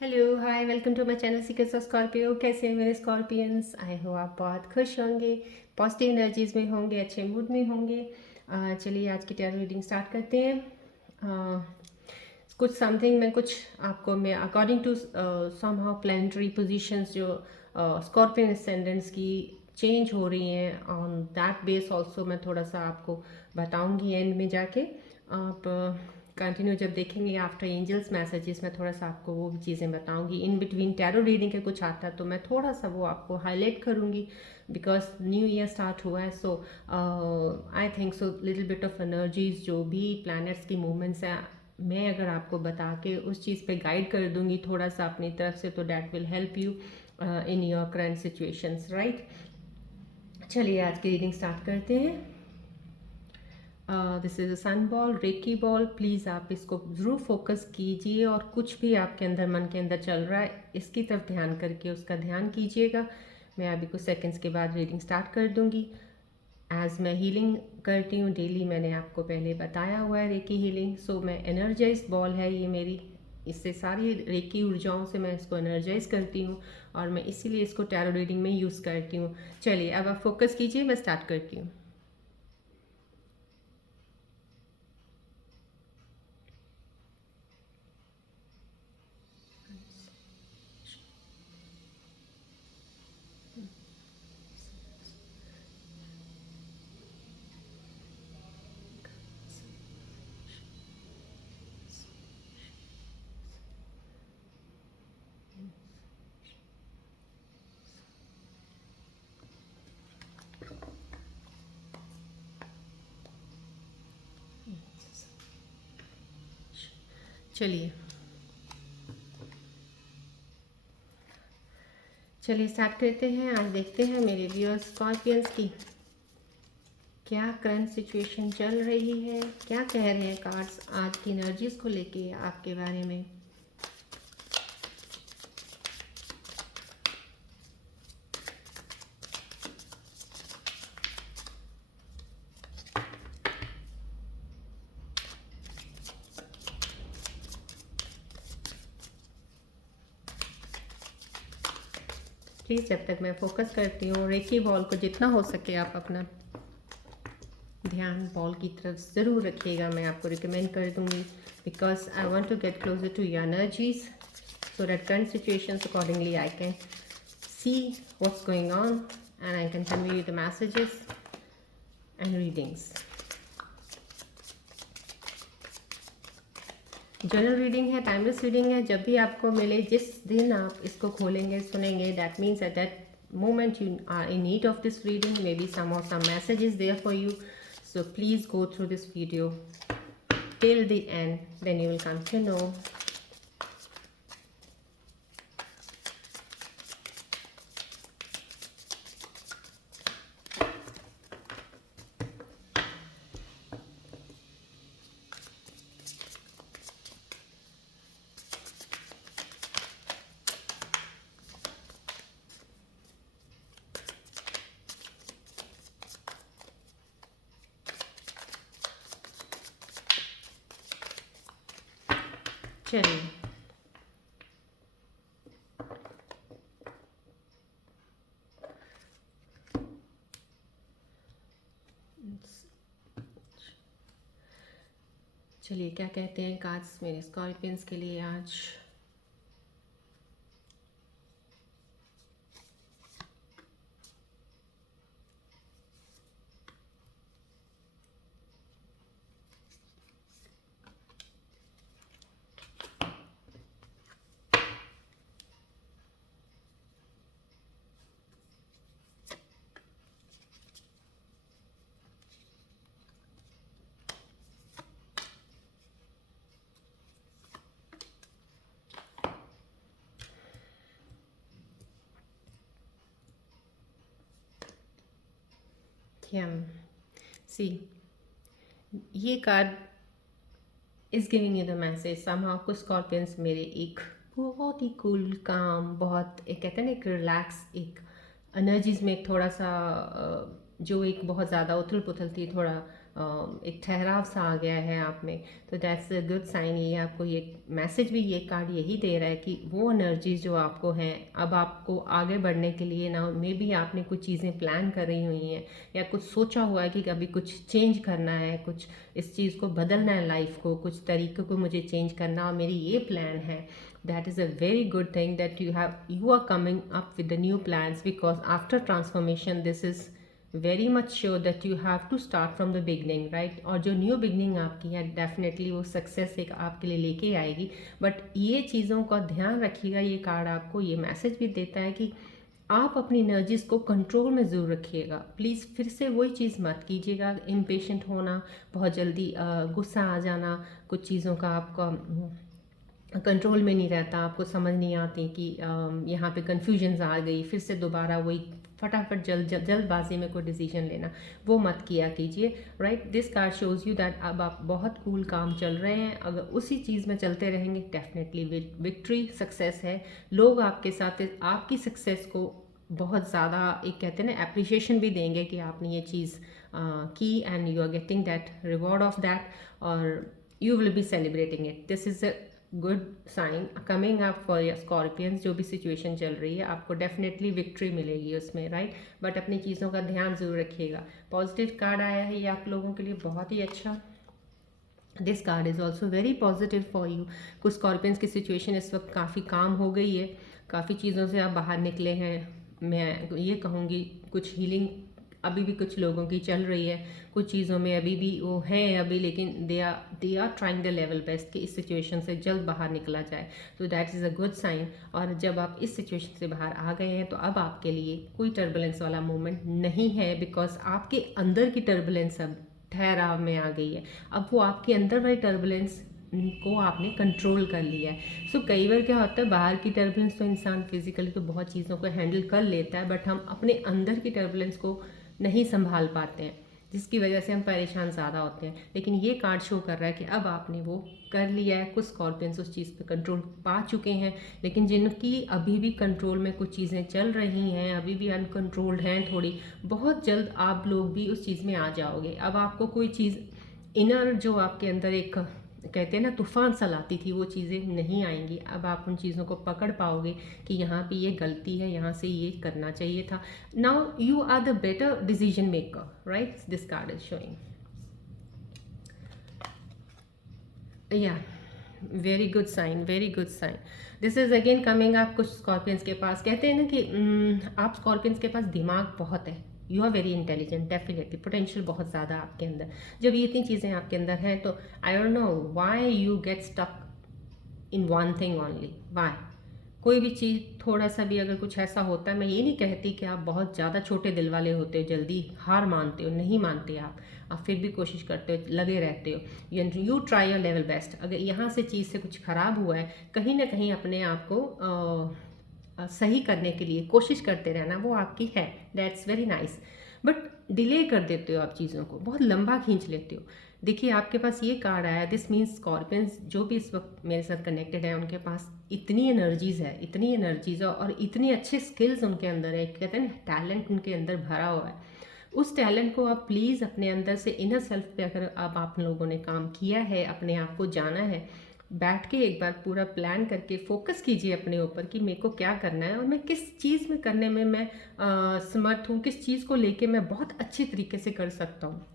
Hello hi welcome to my channel secrets of Scorpio. कैसे हैं मेरे स्कॉर्पियंस? आई हो आप बहुत खुश होंगे, पॉजिटिव एनर्जीज में होंगे, अच्छे मूड में होंगे। चलिए आज की टैरो रीडिंग स्टार्ट करते हैं। कुछ समथिंग मैं कुछ आपको मैं according to somehow planetary positions जो स्कॉर्पियन असेंडेंट्स की चेंज हो रही हैं, ऑन दैट बेस ऑल्सो मैं थोड़ा सा आपको बताऊंगी एंड में जाके। आप कंटिन्यू जब देखेंगे आफ्टर एंजल्स मैसेजेस में थोड़ा सा आपको वो भी चीज़ें बताऊंगी। इन बिटवीन टैरो रीडिंग के कुछ आता है तो मैं थोड़ा सा वो आपको हाईलाइट करूंगी, बिकॉज न्यू ईयर स्टार्ट हुआ है। So I think so little bit of energies जो भी प्लैनेट्स की मूवमेंट्स हैं, मैं अगर आपको बता के उस चीज़ पे गाइड कर दूंगी थोड़ा सा अपनी तरफ से, तो that will help you in your current situations, right. चलिए आज की रीडिंग स्टार्ट करते हैं। This is a sun ball, reiki ball. Please आप इसको ज़रूर फोकस कीजिए और कुछ भी आपके अंदर मन के अंदर चल रहा है इसकी तरफ ध्यान करके उसका ध्यान कीजिएगा। मैं अभी कुछ सेकंड्स के बाद रीडिंग स्टार्ट कर दूंगी। एज मैं हीलिंग करती हूँ डेली, मैंने आपको पहले बताया हुआ है रेकी हीलिंग। सो मैं एनर्जाइज बॉल है ये मेरी, इससे सारी रेकी ऊर्जाओं से मैं इसको एनर्जाइज करती हूँ और मैं इसीलिए इसको टैरो रीडिंग में यूज़ करती हूँ। चलिए अब आप फोकस कीजिए, मैं स्टार्ट करती हूँ। चलिए चलिए स्टार्ट करते हैं। आज देखते हैं मेरे व्यूअर्स स्कॉर्पियंस की क्या करंट सिचुएशन चल रही है, क्या कह रहे हैं कार्ड्स आज की एनर्जीज को लेके आपके बारे में। प्लीज़ जब तक मैं फोकस करती हूँ रेकी बॉल को जितना हो सके आप अपना ध्यान बॉल की तरफ ज़रूर रखिएगा, मैं आपको रिकमेंड कर दूँगी, because I want to get closer to your energies so that current situations accordingly I can see what's going on and I can convey you the messages and readings. General reading है, timeless reading है। जब भी आपको मिले, जिस दिन आप इसको खोलेंगे सुनेंगे, that means at that moment you are in need of this reading. Maybe some message is there for you, so please go through this video till the end, then you will come to know. चलिए चलिए क्या कहते हैं cards मेरे Scorpions के लिए आज। क्या सी ये card is giving you the message somehow कुछ स्कॉर्पियंस मेरे एक बहुत ही कूल काम, बहुत एक कहते हैं ना एक रिलैक्स, एक एनर्जीज में एक थोड़ा सा जो एक बहुत ज़्यादा उथल पुथल थी, थोड़ा एक ठहराव सा आ गया है आप में, तो दैट्स अ गुड साइन। ये आपको ये मैसेज भी ये कार्ड यही दे रहा है कि वो एनर्जीज जो आपको हैं, अब आपको आगे बढ़ने के लिए ना, मे बी आपने कुछ चीज़ें प्लान कर रही हुई हैं या कुछ सोचा हुआ है कि अभी कुछ चेंज करना है, कुछ इस चीज़ को बदलना है, लाइफ को कुछ तरीक़ों को मुझे चेंज करना, और मेरी ये प्लान है। That is a very good thing that you are coming up with the new plans, because after transformation this is very much sure that you have to start from the beginning, right? और जो new beginning आपकी है definitely वो success एक आपके लिए लेके आएगी। बट ये चीज़ों का ध्यान रखिएगा, ये कार्ड आपको ये मैसेज भी देता है कि आप अपनी एनर्जीज को कंट्रोल में ज़रूर रखिएगा। प्लीज़ फिर से वही चीज़ मत कीजिएगा, इम्पेशेंट होना, बहुत जल्दी गुस्सा आ जाना, कुछ चीज़ों का आपका कंट्रोल में नहीं रहता, आपको समझ नहीं आती कि यहाँ पे कन्फ्यूजन्स आ गई, फिर से दोबारा वही फटाफट जल्दबाजी में कोई डिसीजन लेना, वो मत किया कीजिए, right? This card shows you that अब आप बहुत कूल काम चल रहे हैं, अगर उसी चीज़ में चलते रहेंगे डेफिनेटली विक्ट्री, सक्सेस है। लोग आपके साथ आपकी सक्सेस को बहुत ज़्यादा एक कहते हैं ना अप्रिशिएशन भी देंगे कि आपने ये चीज़ की, and you are getting that reward of that, और you will be celebrating it. This is a good sign coming up for Scorpions. जो भी सिचुएशन चल रही है आपको डेफिनेटली विक्ट्री मिलेगी उसमें, राइट? बट अपनी चीज़ों का ध्यान ज़रूर रखिएगा। पॉजिटिव कार्ड आया है ये आप लोगों के लिए बहुत ही अच्छा। This card is also very positive for you. कुछ स्कॉर्पियंस की सिचुएशन इस वक्त काफ़ी काम हो गई है, काफ़ी चीज़ों से आप बाहर निकले हैं। मैं ये कहूँगी कुछ हीलिंग अभी भी कुछ लोगों की चल रही है, कुछ चीज़ों में अभी भी वो हैं अभी, लेकिन they are trying the level best कि इस सिचुएशन से जल्द बाहर निकला जाए, तो that is a good sign. और जब आप इस सिचुएशन से बाहर आ गए हैं तो अब आपके लिए कोई टर्बुलेंस वाला मोमेंट नहीं है, बिकॉज आपके अंदर की टर्बुलेंस अब ठहराव में आ गई है। अब वो आपके अंदर वाली टर्बुलेंस को आपने कंट्रोल कर लिया है। सो कई बार क्या होता है, बाहर की टर्बुलेंस तो इंसान फिजिकली तो बहुत चीज़ों को हैंडल कर लेता है, बट हम अपने अंदर की टर्बुलेंस को नहीं संभाल पाते हैं, जिसकी वजह से हम परेशान ज़्यादा होते हैं। लेकिन ये कार्ड शो कर रहा है कि अब आपने वो कर लिया है। कुछ स्कॉर्पियंस उस चीज़ पे कंट्रोल पा चुके हैं, लेकिन जिनकी अभी भी कंट्रोल में कुछ चीज़ें चल रही हैं, अभी भी अनकंट्रोल्ड हैं थोड़ी, बहुत जल्द आप लोग भी उस चीज़ में आ जाओगे। अब आपको कोई चीज़ इनर जो आपके अंदर एक कहते हैं ना तूफान सा लाती थी, वो चीज़ें नहीं आएंगी। अब आप उन चीज़ों को पकड़ पाओगे कि यहाँ पे ये गलती है, यहाँ से ये करना चाहिए था। Now you are the better decision maker, right? This card is showing, या very good sign, very good sign. This is again coming आप कुछ स्कॉर्पियंस के पास कहते हैं ना कि आप स्कॉर्पियंस के पास दिमाग बहुत है, you are very intelligent, definitely potential बहुत ज़्यादा आपके अंदर। जब ये इतनी चीज़ें आपके अंदर हैं तो I don't know why you get stuck in one thing only, why? कोई भी चीज़ थोड़ा सा भी अगर कुछ ऐसा होता है, मैं ये नहीं कहती कि आप बहुत ज़्यादा छोटे दिल वाले होते हो, जल्दी हार मानते हो, नहीं मानते आप फिर भी कोशिश करते हो, लगे रहते हो, you try your level best. अगर यहाँ से चीज़ से कुछ ख़राब हुआ है, कहीं ना कहीं अपने आप को सही करने के लिए कोशिश करते रहना, वो आपकी है, that's very nice. But delay कर देते हो आप चीज़ों को, बहुत लंबा खींच लेते हो। देखिए आपके पास ये कार्ड आया, दिस मीन्स स्कॉर्पियंस जो भी इस वक्त मेरे साथ कनेक्टेड है, उनके पास इतनी एनर्जीज़ है, इतनी एनर्जीज़ है और इतने अच्छे स्किल्स उनके अंदर है, कहते हैं ना टैलेंट उनके अंदर भरा हुआ है। उस टैलेंट को आप प्लीज़ अपने अंदर से इनर सेल्फ पे अगर आप लोगों ने काम किया है, अपने आप को जाना है, बैठ के एक बार पूरा प्लान करके फोकस कीजिए अपने ऊपर कि मेरे को क्या करना है और मैं किस चीज़ में करने में मैं समर्थ हूँ, किस चीज़ को लेके मैं बहुत अच्छी तरीके से कर सकता हूँ।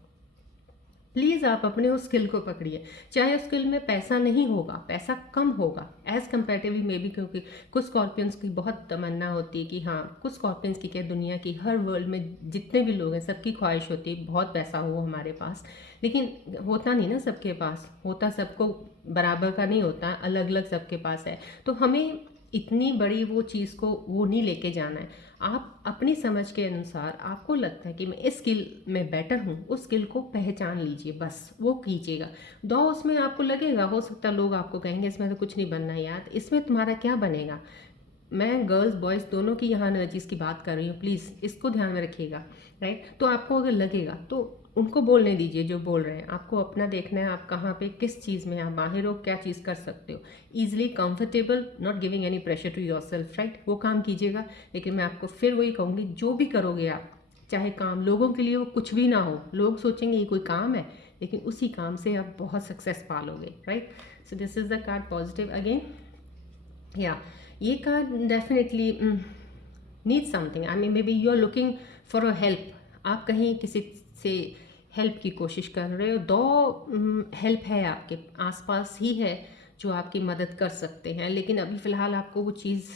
प्लीज़ आप अपने उस स्किल को पकड़िए, चाहे उस स्किल में पैसा नहीं होगा, पैसा कम होगा एज़ कम्पेरेटिवली मे बी, क्योंकि कुछ स्कॉर्पियंस की बहुत तमन्ना होती है कि हाँ, कुछ स्कॉर्पियंस की क्या, दुनिया की हर वर्ल्ड में जितने भी लोग हैं सबकी ख्वाहिश होती है बहुत पैसा हो हमारे पास, लेकिन होता नहीं ना सबके पास, होता सबको बराबर का नहीं होता, अलग अलग सबके पास है। तो हमें इतनी बड़ी वो चीज़ को वो नहीं लेके जाना है। आप अपनी समझ के अनुसार आपको लगता है कि मैं इस स्किल में बेटर हूँ, उस स्किल को पहचान लीजिए, बस वो कीजिएगा। दो उसमें आपको लगेगा, हो सकता है लोग आपको कहेंगे इसमें तो कुछ नहीं बनना यार, इसमें तुम्हारा क्या बनेगा। मैं गर्ल्स बॉयज़ दोनों की यहाँ एनर्जीज़ की बात कर रही हूँ, प्लीज़ इसको ध्यान में रखिएगा, राइट? तो आपको अगर लगेगा तो उनको बोलने दीजिए जो बोल रहे हैं, आपको अपना देखना है आप कहाँ पे किस चीज़ में आप माहिर हो, क्या चीज़ कर सकते हो, easily comfortable, not giving any pressure to your self, right? वो काम कीजिएगा। लेकिन मैं आपको फिर वही कहूँगी, जो भी करोगे आप चाहे काम लोगों के लिए वो कुछ भी ना हो, लोग सोचेंगे ये कोई काम है, लेकिन उसी काम से आप बहुत सक्सेस पालोगे, right? So this is the card positive again. या ये card definitely need something, I mean maybe you are looking for a help, आप कहीं किसी से हेल्प की कोशिश कर रहे हो, दो हेल्प है आपके आसपास ही है जो आपकी मदद कर सकते हैं, लेकिन अभी फ़िलहाल आपको वो चीज़,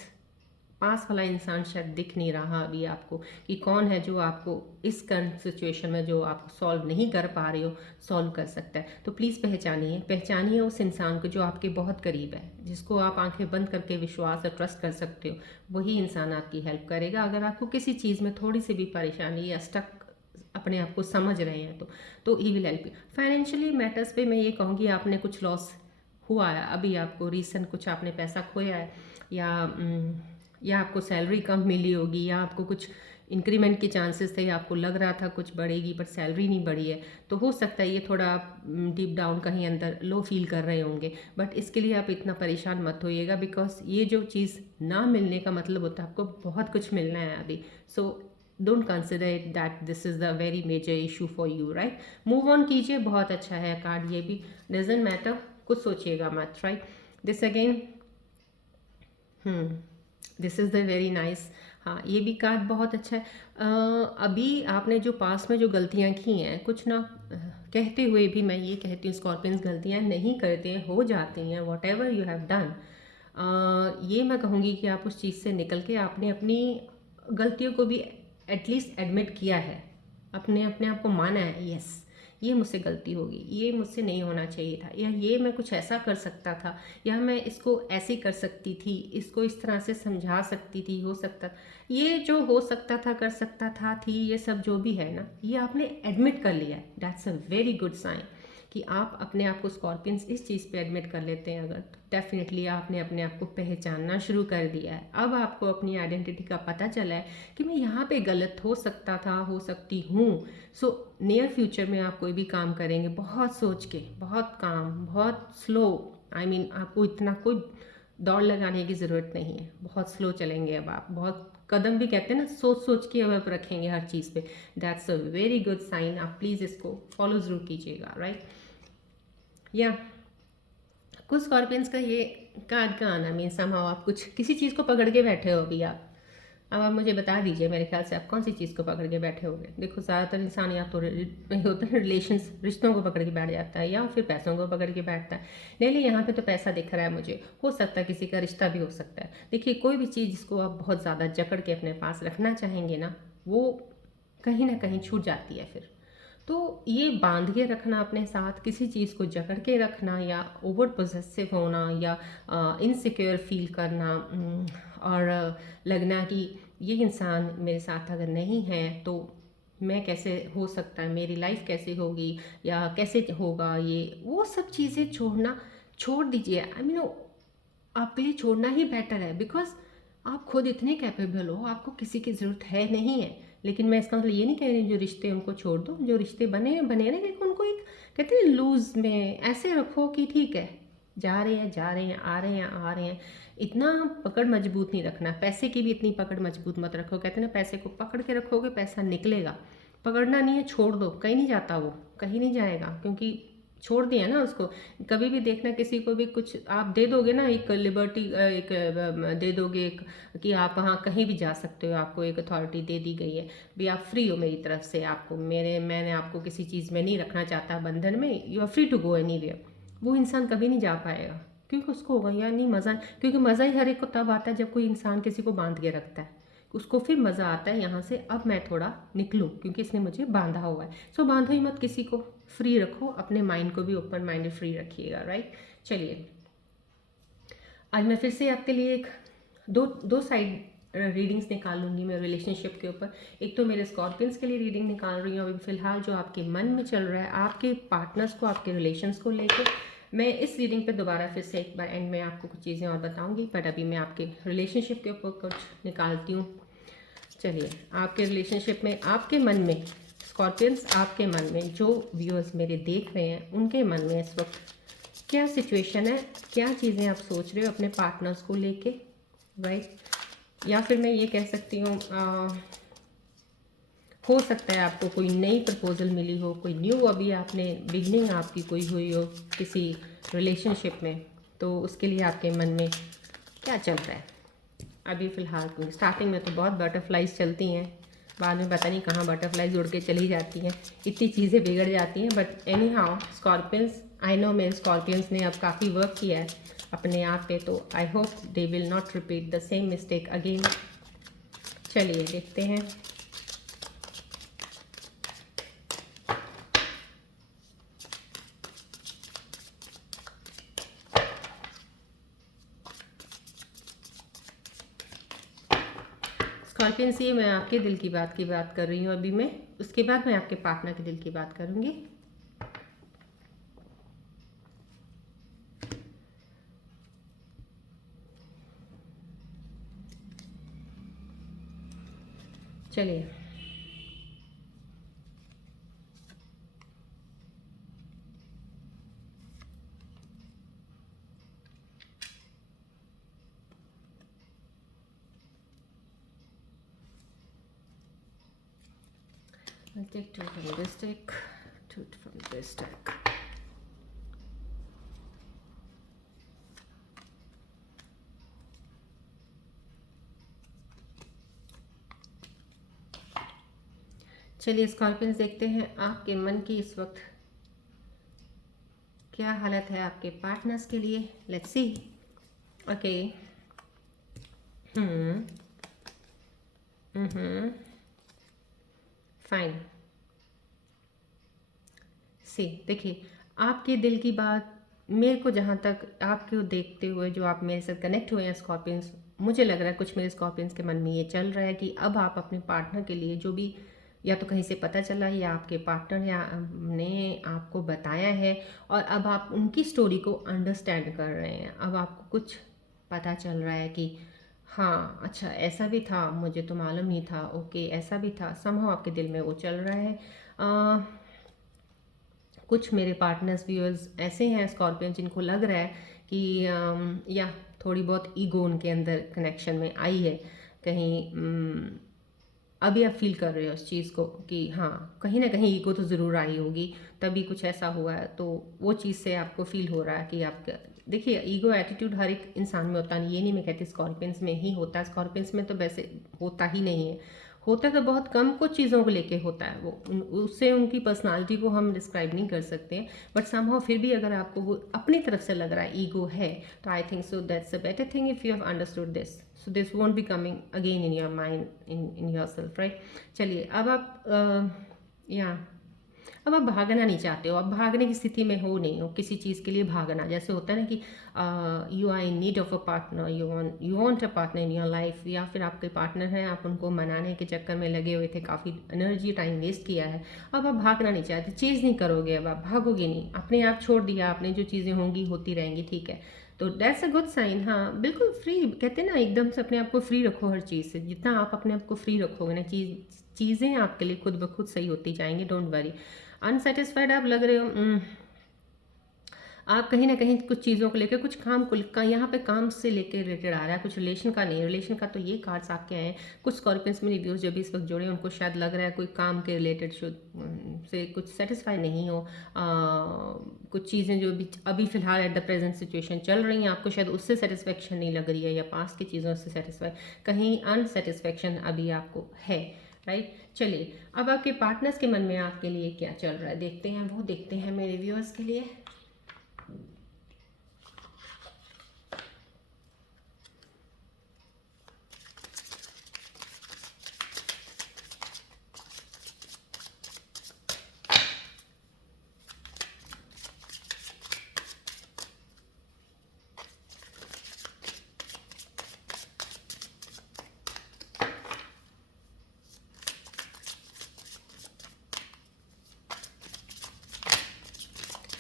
पास वाला इंसान शायद दिख नहीं रहा अभी आपको कि कौन है जो आपको इस करंट सिचुएशन में जो आप सॉल्व नहीं कर पा रहे हो सॉल्व कर सकता है। तो प्लीज़ पहचानिए उस इंसान को जो आपके बहुत करीब है, जिसको आप आंखें बंद करके विश्वास और ट्रस्ट कर सकते हो, वही इंसान आपकी हेल्प करेगा। अगर आपको किसी चीज़ में थोड़ी सी भी परेशानी या स्टक अपने आप को समझ रहे हैं तो he will help you. Financially matters पे मैं ये कहूँगी, आपने कुछ लॉस हुआ है अभी, आपको रीसेंट कुछ आपने पैसा खोया है, या आपको सैलरी कम मिली होगी, या आपको कुछ इंक्रीमेंट के चांसेस थे, आपको लग रहा था कुछ बढ़ेगी पर सैलरी नहीं बढ़ी है, तो हो सकता है ये थोड़ा डीप डाउन कहीं अंदर लो फील कर रहे होंगे। बट इसके लिए आप इतना परेशान मत होइएगा, बिकॉज ये जो चीज़ ना मिलने का मतलब होता है आपको बहुत कुछ मिलना है अभी। So don't consider it that this is the very major issue for you, right? Move on कीजिए, बहुत अच्छा है कार्ड ये भी, डजंट मैटर, कुछ सोचिएगा मत, right? This again, this is the very nice. हाँ, ये भी कार्ड बहुत अच्छा है। अभी आपने जो पास में जो गलतियाँ की हैं, कुछ ना कहते हुए भी मैं ये कहती हूँ, स्कॉर्पियंस गलतियाँ नहीं करते हैं, हो जाती हैं, what ever you have done. ये मैं कहूँगी कि आप उस चीज़ से निकल के आपने अपनी गलतियों को भी एटलीस्ट एडमिट किया है, अपने अपने आप को माना है, यस ये मुझसे गलती होगी, ये मुझसे नहीं होना चाहिए था, या ये मैं कुछ ऐसा कर सकता था, या मैं इसको ऐसे कर सकती थी, इसको इस तरह से समझा सकती थी, हो सकता, ये जो हो सकता था, कर सकता था, थी, ये सब जो भी है ना, ये आपने एडमिट कर लिया है, that's a very good sign कि आप अपने आप को, स्कॉर्पियंस इस चीज़ पे एडमिट कर लेते हैं अगर, तो डेफिनेटली आपने अपने आप को पहचानना शुरू कर दिया है। अब आपको अपनी आइडेंटिटी का पता चला है कि मैं यहाँ पे गलत हो सकता था, हो सकती हूँ। सो नियर फ्यूचर में आप कोई भी काम करेंगे बहुत सोच के, बहुत काम, बहुत स्लो, आई मीन आपको इतना कोई दौड़ लगाने की ज़रूरत नहीं है, बहुत स्लो चलेंगे अब आप, बहुत कदम भी कहते हैं ना, सोच सोच के अब आप रखेंगे हर चीज़ पे, that's a very good sign. आप प्लीज़ इसको फॉलो ज़रूर कीजिएगा, राइट? या कुछ स्कॉर्पियंस का ये कार्ड का आना मीन समहाउ आप कुछ किसी चीज़ को पकड़ के बैठे हो अभी आप। अब आप मुझे बता दीजिए, मेरे ख्याल से आप कौन सी चीज़ को पकड़ के बैठे होंगे। देखो ज़्यादातर इंसान या तो होते हैं रिलेशंस, रिश्तों को पकड़ के बैठ जाता है, या फिर पैसों को पकड़ के बैठता है। नहीं, यहाँ पे तो पैसा दिख रहा है मुझे, हो सकता है किसी का रिश्ता भी हो सकता है। देखिए कोई भी चीज़ जिसको आप बहुत ज़्यादा जकड़ के अपने पास रखना चाहेंगे ना, वो कहीं ना कहीं छूट जाती है फिर। तो ये बांध के रखना अपने साथ, किसी चीज़ को जकड़ के रखना, या ओवर पोजेसिव होना, या इनसिक्योर फील करना, और लगना कि ये इंसान मेरे साथ अगर नहीं है तो मैं कैसे हो सकता है, मेरी लाइफ कैसे होगी, या कैसे होगा, ये वो सब चीज़ें छोड़ दीजिए। आई मीन आपके लिए छोड़ना ही बेटर है, बिकॉज आप खुद इतने कैपेबल हो, आपको किसी की ज़रूरत है नहीं है। लेकिन मैं इसका मतलब ये नहीं कह रही जो रिश्ते उनको छोड़ दो, जो रिश्ते बने बने रहे, लेकिन उनको एक कहते हैं लूज में ऐसे रखो कि ठीक है, जा रहे हैं, आ रहे हैं, आ रहे हैं, इतना पकड़ मजबूत नहीं रखना। पैसे की भी इतनी पकड़ मजबूत मत रखो, कहते हैं ना पैसे को पकड़ के रखोगे पैसा निकलेगा, पकड़ना नहीं है, छोड़ दो, कहीं नहीं जाता वो, कहीं नहीं जाएगा, क्योंकि छोड़ दिया ना उसको। कभी भी देखना किसी को भी कुछ आप दे दोगे ना, एक लिबर्टी, एक दे दोगे एक, कि आप हाँ कहीं भी जा सकते हो, आपको एक अथॉरिटी दे दी गई है, भी आप फ्री हो मेरी तरफ से, आपको मैंने आपको किसी चीज़ में नहीं रखना चाहता बंधन में, you are free to go anywhere. वो इंसान कभी नहीं जा पाएगा, क्योंकि उसको होगा यार नहीं मज़ा, क्योंकि मज़ा ही हर एक को तब आता है जब कोई इंसान किसी को बांध के रखता है, उसको फिर मज़ा आता है यहाँ से, अब मैं थोड़ा निकलूँ क्योंकि इसने मुझे बांधा हुआ है। सो बांधो ही मत किसी को, फ्री रखो, अपने माइंड को भी ओपन माइंडेड फ्री रखिएगा, राइट? चलिए आज मैं फिर से आपके लिए एक दो साइड रीडिंग्स निकाल लूँगी मैं रिलेशनशिप के ऊपर। एक तो मेरे स्कॉर्पियंस के लिए रीडिंग निकाल रही हूँ अभी फ़िलहाल, जो आपके मन में चल रहा है, आपके पार्टनर्स को, आपके रिलेशंस को लेकर। मैं इस रीडिंग पे दोबारा फिर से एक बार एंड में आपको कुछ चीज़ें और बताऊंगी, बट अभी मैं आपके रिलेशनशिप के ऊपर कुछ निकालती हूँ। चलिए आपके रिलेशनशिप में, आपके मन में स्कॉर्पियंस, आपके मन में जो व्यूअर्स मेरे देख रहे हैं उनके मन में इस वक्त क्या सिचुएशन है, क्या चीज़ें आप सोच रहे हो अपने पार्टनर्स को लेके, राइट? या फिर मैं ये कह सकती हूँ हो सकता है आपको कोई नई प्रपोजल मिली हो, कोई न्यू अभी आपने बिगनिंग आपकी कोई हुई हो किसी रिलेशनशिप में, तो उसके लिए आपके मन में क्या चल रहा है अभी फ़िलहाल? स्टार्टिंग में तो बहुत बटरफ्लाइज चलती हैं, बाद में पता नहीं कहाँ बटरफ्लाइज उड़ के चली जाती हैं, इतनी चीज़ें बिगड़ जाती हैं। But anyhow scorpions, I know मेरे स्कॉर्पियंस ने अब काफ़ी वर्क किया है अपने आप पे, तो I hope they will not repeat the same mistake again. चलिए देखते हैं। स्कॉर्पियंस, ये मैं आपके दिल की बात कर रही हूँ अभी मैं, उसके बाद मैं आपके पार्टनर के दिल की बात करूँगी। चलिए I'll take two from this deck, two from this deck. चलिए स्कॉर्पियंस, देखते हैं आपके मन की इस वक्त क्या हालत है आपके पार्टनर्स के लिए। Let's see. ओके। फाइन। सी, देखिए आपके दिल की बात, मेरे को जहाँ तक आपको देखते हुए जो आप मेरे साथ कनेक्ट हुए हैं स्कॉर्पियंस, मुझे लग रहा है कुछ मेरे स्कॉर्पियंस के मन में ये चल रहा है कि अब आप अपने पार्टनर के लिए जो भी, या तो कहीं से पता चला या आपके पार्टनर या ने आपको बताया है, और अब आप उनकी स्टोरी को अंडरस्टैंड कर रहे हैं। अब आपको कुछ पता चल रहा है कि हाँ अच्छा ऐसा भी था, मुझे तो मालूम नहीं था, ओके ऐसा भी था, समहाउ आपके दिल में वो चल रहा है। कुछ मेरे पार्टनर्स व्यूअर्स ऐसे हैं स्कॉर्पियन जिनको लग रहा है कि या थोड़ी बहुत ईगो उनके अंदर कनेक्शन में आई है कहीं। अभी आप फील कर रहे हो उस चीज़ को कि हाँ कहीं ना कहीं ईगो तो ज़रूर आई होगी, तभी कुछ ऐसा हुआ है, तो वो चीज़ से आपको फील हो रहा है कि आप, देखिए ईगो एटीट्यूड हर एक इंसान में होता नहीं, ये नहीं मैं कहती स्कॉर्पियंस में ही होता है, स्कॉर्पियंस में तो वैसे होता ही नहीं है, होता तो बहुत कम कुछ चीज़ों को लेके होता है, वो उससे उनकी पर्सनालिटी को हम डिस्क्राइब नहीं कर सकते हैं। बट समहाउ फिर भी अगर आपको वो अपनी तरफ से लग रहा है ईगो है, तो आई think so that's a better thing if you have understood this, so this won't be coming again in your mind, in your self, right. चलिए अब आप या अब आप भागना नहीं चाहते हो, अब भागने की स्थिति में हो नहीं हो किसी चीज़ के लिए भागना, जैसे होता है ना कि you are in need of a partner, you want a partner in your life, या फिर आपके पार्टनर हैं, आप उनको मनाने के चक्कर में लगे हुए थे, काफ़ी एनर्जी टाइम वेस्ट किया है, अब आप भागना नहीं चाहते, चेज़ नहीं करोगे, अब आप भागोगे नहीं, अपने आप छोड़ दिया आपने, जो चीज़ें होंगी होती रहेंगी, ठीक है, तो दैट्स अ गुड साइन। हाँ बिल्कुल फ्री, कहते हैं ना एकदम से अपने आप को फ्री रखो हर चीज़ से, जितना आप अपने आप को फ्री रखोगे ना, चीज़ें आपके लिए खुद ब खुद सही होती जाएंगी, डोंट वरी। अनसेटिस्फाइड आप लग रहे हो, आप कहीं ना कहीं कुछ चीज़ों को लेकर, कुछ काम को यहाँ पे काम से लेकर रिलेटेड आ रहा है, कुछ रिलेशन का नहीं, रिलेशन का तो ये कार्ड्स आपके आए हैं। कुछ स्कॉर्पियंस में रिव्यूज़ जो भी इस वक्त जोड़े हैं उनको शायद लग रहा है कोई काम के रिलेटेड से कुछ सेटिस्फाई नहीं हो, कुछ चीज़ें जो भी अभी फ़िलहाल एट द प्रेजेंट सिचुएशन चल रही हैं, आपको शायद उससे सेटिस्फेक्शन नहीं लग रही है, या पास की चीज़ों से सेटिस्फाई, कहीं अनसेटिस्फेक्शन अभी आपको है, राइट। चलिए अब आपके पार्टनर्स के मन में आपके लिए क्या चल रहा है देखते हैं, वो देखते हैं मेरे व्यूअर्स के लिए।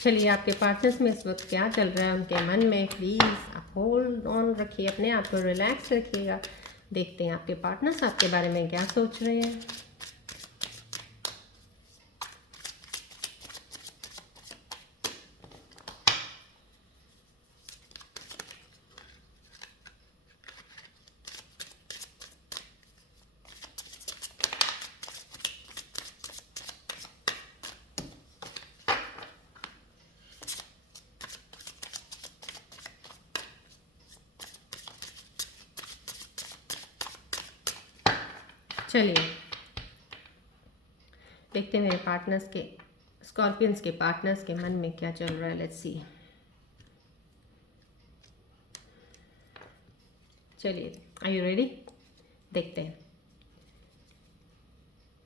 चलिए आपके पार्टनर्स में इस वक्त क्या चल रहा है उनके मन में, प्लीज़ आप होल्ड ऑन रखिए, अपने आप को रिलैक्स रखिएगा। देखते हैं आपके पार्टनर्स आपके बारे में क्या सोच रहे हैं। चलिए देखते हैं मेरे पार्टनर्स के, स्कॉर्पियंस के पार्टनर्स के मन में क्या चल रहा है। Let's see. चलिए, आर यू रेडी? देखते हैं।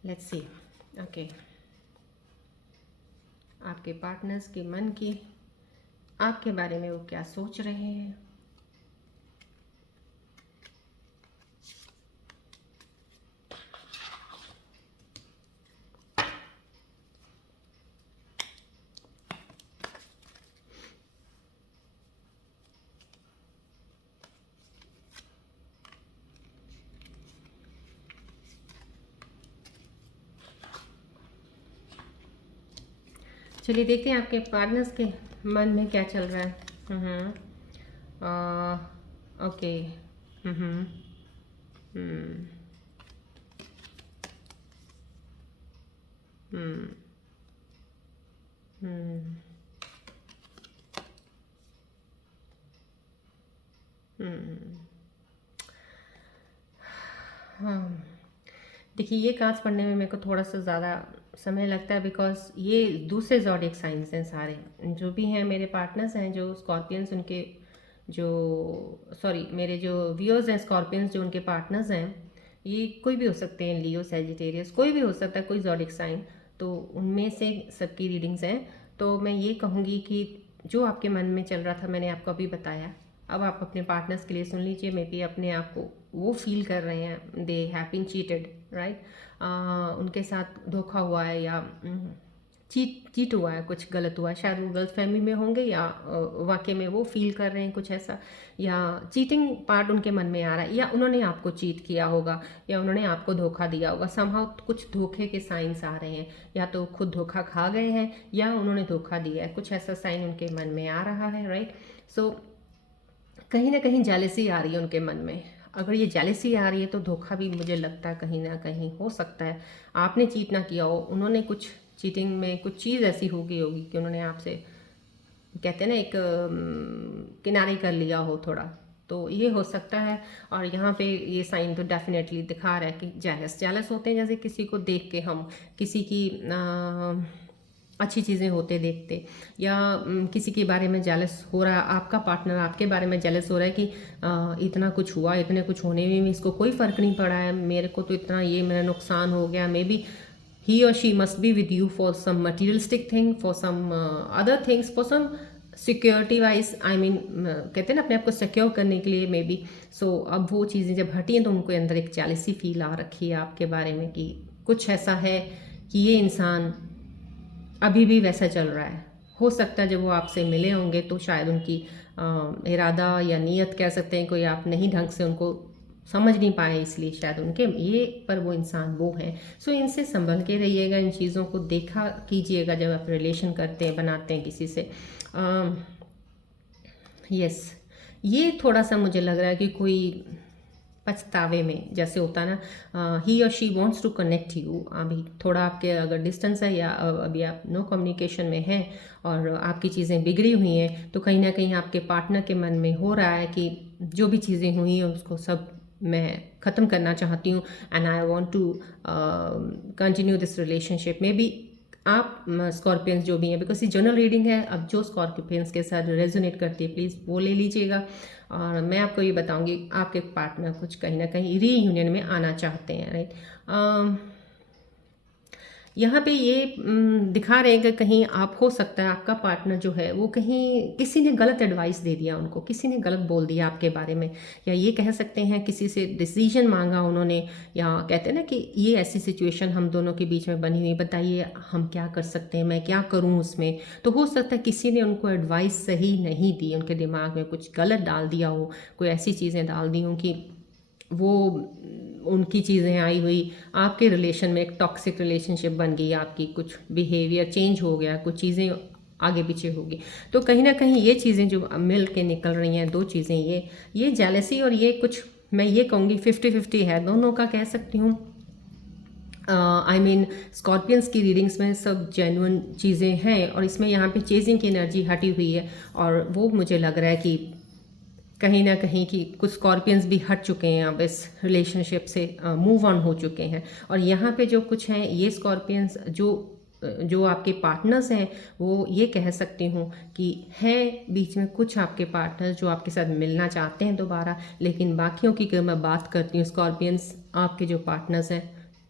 Let's see. ओके, आपके पार्टनर्स के मन की, आपके बारे में वो क्या सोच रहे हैं। चलिए देखते हैं आपके पार्टनर्स के मन में क्या चल रहा है। ओके। हम्म हम्म हम्म हम्म हम्म। हाँ, देखिए ये कार्ड्स पढ़ने में मेरे को थोड़ा सा ज़्यादा समय लगता है, बिकॉज ये दूसरे ज़ोडिएक साइंस हैं सारे जो भी हैं। मेरे पार्टनर्स हैं जो स्कॉर्पियंस, उनके जो सॉरी मेरे जो व्यूअर्स हैं स्कॉर्पियंस, जो उनके पार्टनर्स हैं, ये कोई भी हो सकते हैं, लियो, सैजिटेरियस, कोई भी हो सकता है, कोई ज़ोडिएक साइन। तो उनमें से सबकी रीडिंग्स हैं। तो मैं ये कहूँगी कि जो आपके मन में चल रहा था मैंने आपको अभी बताया। अब आप अपने पार्टनर्स के लिए सुन लीजिए। मे बी अपने आप को वो फील कर रहे हैं, they have been cheated, right. उनके साथ धोखा हुआ है या चीट हुआ है, कुछ गलत हुआ है। शायद वो गलत फहमी में होंगे या वाकई में वो फील कर रहे हैं कुछ ऐसा, या चीटिंग पार्ट उनके मन में आ रहा है, या उन्होंने आपको चीट किया होगा, या उन्होंने आपको धोखा दिया होगा। समहाउ कुछ धोखे के साइंस आ रहे हैं, या तो खुद धोखा खा गए हैं या उन्होंने धोखा दिया है, कुछ ऐसा साइन उनके मन में आ रहा है, राइट। सो कहीं ना कहीं जेलसी आ रही है उनके मन में। अगर ये जेलसी आ रही है तो धोखा भी मुझे लगता है कहीं ना कहीं हो सकता है। आपने चीट ना किया हो, उन्होंने कुछ चीटिंग में कुछ चीज़ ऐसी हो गई होगी कि उन्होंने आपसे, कहते हैं ना, एक किनारे कर लिया हो थोड़ा, तो ये हो सकता है। और यहाँ पे ये साइन तो डेफिनेटली दिखा रहा है कि जेलस होते हैं, जैसे किसी को देख के हम किसी की अच्छी चीज़ें होते देखते, या किसी के बारे में जेलस हो रहा है, आपका पार्टनर आपके बारे में जेलस हो रहा है कि इतना कुछ हुआ, इतने कुछ होने में भी इसको कोई फ़र्क नहीं पड़ा है, मेरे को तो इतना ये मेरा नुकसान हो गया। May be he or she must be with you for some materialistic thing, for some other things, for some security wise, I mean कहते हैं ना अपने आप को सिक्योर करने के लिए, मे बी। सो अब वो चीज़ें जब हटी हैं तो उनको अंदर एक जेलसी फील आ रखी है आपके बारे में कि कुछ ऐसा है कि ये इंसान अभी भी वैसा चल रहा है। हो सकता है जब वो आपसे मिले होंगे तो शायद उनकी इरादा या नीयत कह सकते हैं, कोई आप नहीं ढंग से उनको समझ नहीं पाए, इसलिए शायद उनके ये पर वो इंसान वो है। सो इनसे संभल के रहिएगा, इन चीज़ों को देखा कीजिएगा जब आप रिलेशन करते हैं, बनाते हैं किसी से। यस, ये थोड़ा सा मुझे लग रहा है कि कोई पछतावे में जैसे होता है ना, ही और she wants to connect you. अभी थोड़ा आपके अगर डिस्टेंस है या अभी आप नो कम्युनिकेशन में हैं और आपकी चीज़ें बिगड़ी हुई हैं, तो कहीं ना कहीं आपके पार्टनर के मन में हो रहा है कि जो भी चीज़ें हुई हैं उसको सब मैं ख़त्म करना चाहती हूँ, and I want to continue this relationship. में भी आप स्कॉर्पियंस जो भी हैं, बिकॉज ये जनरल रीडिंग है, अब जो स्कॉर्पियंस के साथ रेजोनेट करती है प्लीज़ वो ले लीजिएगा। और मैं आपको ये बताऊंगी आपके पार्टनर कुछ कहीं ना कहीं रीयूनियन में आना चाहते हैं, राइट। यहाँ पे ये दिखा रहे हैं कि कहीं आप, हो सकता है आपका पार्टनर जो है वो कहीं किसी ने गलत एडवाइस दे दिया उनको, किसी ने गलत बोल दिया आपके बारे में, या ये कह सकते हैं किसी से डिसीजन मांगा उन्होंने, या कहते हैं ना कि ये ऐसी सिचुएशन हम दोनों के बीच में बनी हुई, बताइए हम क्या कर सकते हैं, मैं क्या करूँ उसमें। तो हो सकता है किसी ने उनको एडवाइस सही नहीं दी, उनके दिमाग में कुछ गलत डाल दिया हो, कोई ऐसी चीज़ें डाल दी हों कि वो उनकी चीज़ें आई हुई, आपके रिलेशन में एक टॉक्सिक रिलेशनशिप बन गई, आपकी कुछ बिहेवियर चेंज हो गया, कुछ चीज़ें आगे पीछे होगी। तो कहीं ना कहीं ये चीज़ें जो मिल के निकल रही हैं, दो चीज़ें, ये जेलसी और ये कुछ, मैं ये कहूँगी 50-50 है दोनों का, कह सकती हूँ। आई मीन स्कॉर्पियंस की रीडिंग्स में सब जेन्युइन चीज़ें हैं, और इसमें यहाँ पे चेजिंग की एनर्जी हटी हुई है, और वो मुझे लग रहा है कि कहीं ना कहीं कि कुछ स्कॉर्पियंस भी हट चुके हैं, अब इस रिलेशनशिप से मूव ऑन हो चुके हैं। और यहाँ पे जो कुछ हैं ये स्कॉर्पियंस जो आपके पार्टनर्स हैं, वो ये कह सकती हूँ कि हैं बीच में कुछ आपके पार्टनर्स जो आपके साथ मिलना चाहते हैं दोबारा। लेकिन बाकियों की अगर मैं बात करती हूँ स्कॉर्पियंस, आपके जो पार्टनर्स हैं